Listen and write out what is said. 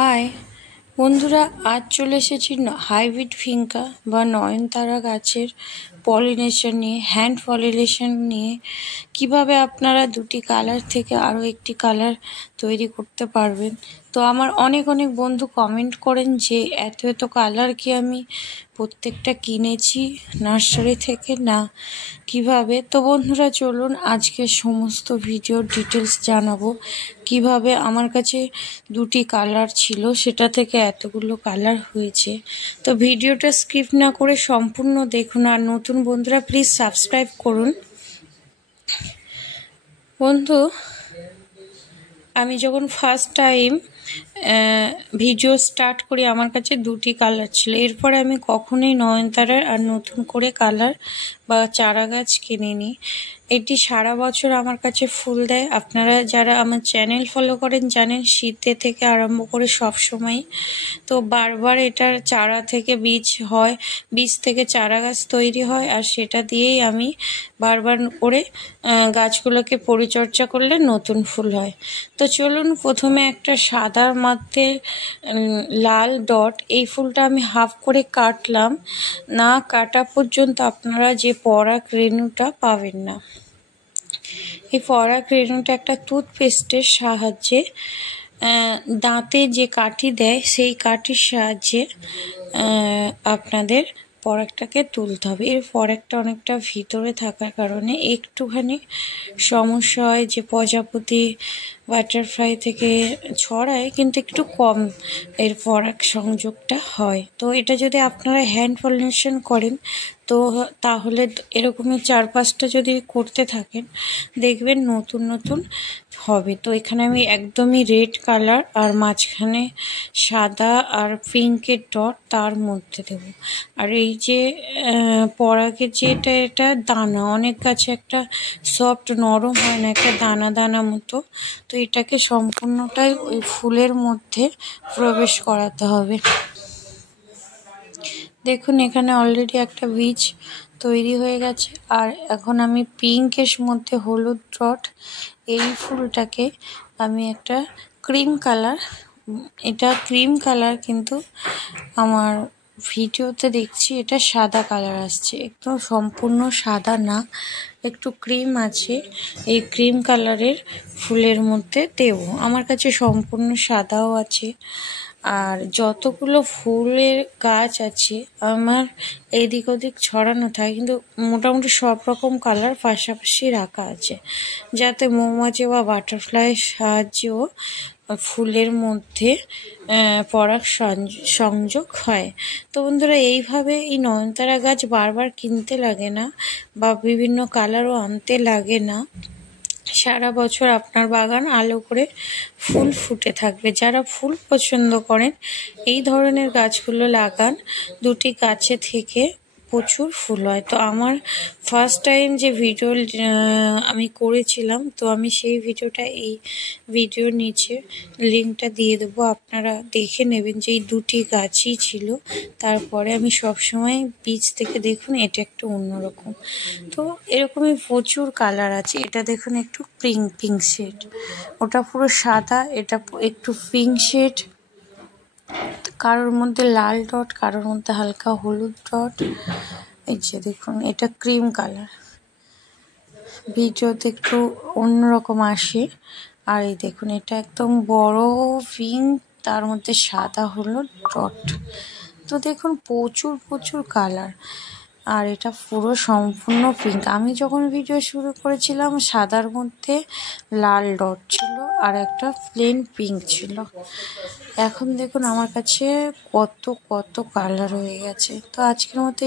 High বন্ধুরা, আজ চলে এসেছি হাইব্রিড ফিঙ্কা বা নয়নতারা গাছের পলিনেশন নিয়ে, হ্যান্ড পলিনেশন নিয়ে কিভাবে আপনারা দুটি কালার থেকে আরও একটি কালার তৈরি করতে পারবেন। তো আমার অনেক বন্ধু কমেন্ট করেন যে এত কালার কি আমি প্রত্যেকটা কিনেছি নার্সারি থেকে না কিভাবে। তো বন্ধুরা চলুন আজকে সমস্ত ভিডিওর ডিটেলস জানাবো কিভাবে আমার কাছে দুটি কালার ছিল সেটা থেকে এতগুলো কালার হয়েছে। তো ভিডিওটা স্কিপ না করে সম্পূর্ণ দেখুন, আর নতুন বন্ধুরা প্লিজ সাবস্ক্রাইব করুন। বন্ধু, আমি যখন ফার্স্ট টাইম ভিডিও স্টার্ট করি আমার কাছে দুটি কালার ছিল। এরপরে আমি কখনোই নয়নতারার আর নতুন করে কালার বা চারা গাছ কিনিনি। এটি সারা বছর আমার কাছে ফুল দেয়। আপনারা যারা আমার চ্যানেল ফলো করেন জানেন শীতে থেকে আরম্ভ করে সব সময় তো বারবার এটার চারা থেকে বীজ হয়, বীজ থেকে চারা গাছ তৈরি হয়, আর সেটা দিয়েই আমি বারবার করে গাছগুলোকে পরিচর্যা করলে নতুন ফুল হয়। তো চলুন প্রথমে একটা সাদার মধ্যে লাল ডট, এই ফুলটা আমি হাফ করে কাটলাম। না কাটা পর্যন্ত আপনারা যে পরাগ রেণুটা পাবেন না। এই পরাগ রেণুটা একটা টুথপেস্টের সাহায্যে দাঁতে যে কাঠি দেয় সেই কাঠির সাহায্যে আপনাদের পরাগটাকে তুলতে হবে। এর পরাগটা অনেকটা ভিতরে থাকার কারণে একটুখানি সমস্যা হয়, যে প্রজাপতি বাটারফ্লাই থেকে ছড়ায় কিন্তু একটু কম এর পরাগ সংযোগটা হয়। তো এটা যদি আপনারা হ্যান্ড পলিনেশন করেন তো তাহলে এরকমই 4-5টা যদি করতে থাকেন দেখবেন নতুন হবে। তো এখানে আমি একদমই রেড কালার আর মাঝখানে সাদা আর পিঙ্কের ডট তার মধ্যে দেব। আর এই যে পরাগের যেটা এটা দানা, অনেক গাছে একটা সফট নরম হয় না, একটা দানা মতো। তো এটাকে সম্পূর্ণটাই ওই ফুলের মধ্যে প্রবেশ করাতে হবে। দেখুন এখানে অলরেডি একটা বীজ তৈরি হয়ে গেছে। আর এখন আমি পিঙ্কের মধ্যে হলুদ ডট, এই ফুলটাকে আমি একটা ক্রিম কালার, এটা ক্রিম কালার কিন্তু আমার ভিডিওতে দেখছি এটা সাদা কালার আসছে, একদম সম্পূর্ণ সাদা না, একটু ক্রিম আছে। এই ক্রিম কালারের ফুলের মধ্যে দেব। আমার কাছে সম্পূর্ণ সাদাও আছে। আর যতগুলো ফুলের গাছ আছে আমার এদিক ওদিক ছড়ানো থাকে, কিন্তু মোটামুটি সব রকম কালার পাশাপাশি রাখা আছে, যাতে মৌমাছি বা বাটারফ্লাইয়ের সাহায্যেও ফুলের মধ্যে পরাগ সংযোগ হয়। তো বন্ধুরা এইভাবে এই নয়নতারা গাছ বারবার কিনতে লাগে না বা বিভিন্ন কালারও আনতে লাগে না, সারা বছর আপনার বাগান আলো করে ফুল ফুটে থাকবে। যারা ফুল পছন্দ করেন এই ধরনের গাছগুলো লাগান, দুটি গাছে থেকে প্রচুর ফুল হয়। তো আমার ফার্স্ট টাইম যে ভিডিও আমি করেছিলাম, তো আমি সেই ভিডিওটা এই ভিডিওর নিচে লিঙ্কটা দিয়ে দেবো, আপনারা দেখে নেবেন যে এই দুটি গাছই ছিল। তারপরে আমি সবসময় বীজ থেকে দেখুন এটা একটু অন্যরকম। তো এরকমই প্রচুর কালার আছে। এটা দেখুন একটু পিঙ্ক শেড, ওটা পুরো সাদা, এটা একটু পিঙ্ক শেড, কারোর মধ্যে লাল ডট, কারোর মধ্যে হালকা হলুদ ডট। এই যে দেখুন এটা ক্রিম কালার, ভিডিওতে একটু অন্যরকম আসে। আর এই দেখুন এটা একদম বড় পিঙ্ক, তার মধ্যে সাদা হলুদ ডট। তো দেখুন প্রচুর কালার। আর এটা পুরো সম্পূর্ণ পিঙ্ক। আমি যখন ভিডিও শুরু করেছিলাম সাদার মধ্যে লাল ডট ছিল আর একটা প্লেন পিঙ্ক ছিল। এখন দেখুন আমার কাছে কত কালার হয়ে গেছে। তো আজকের মতো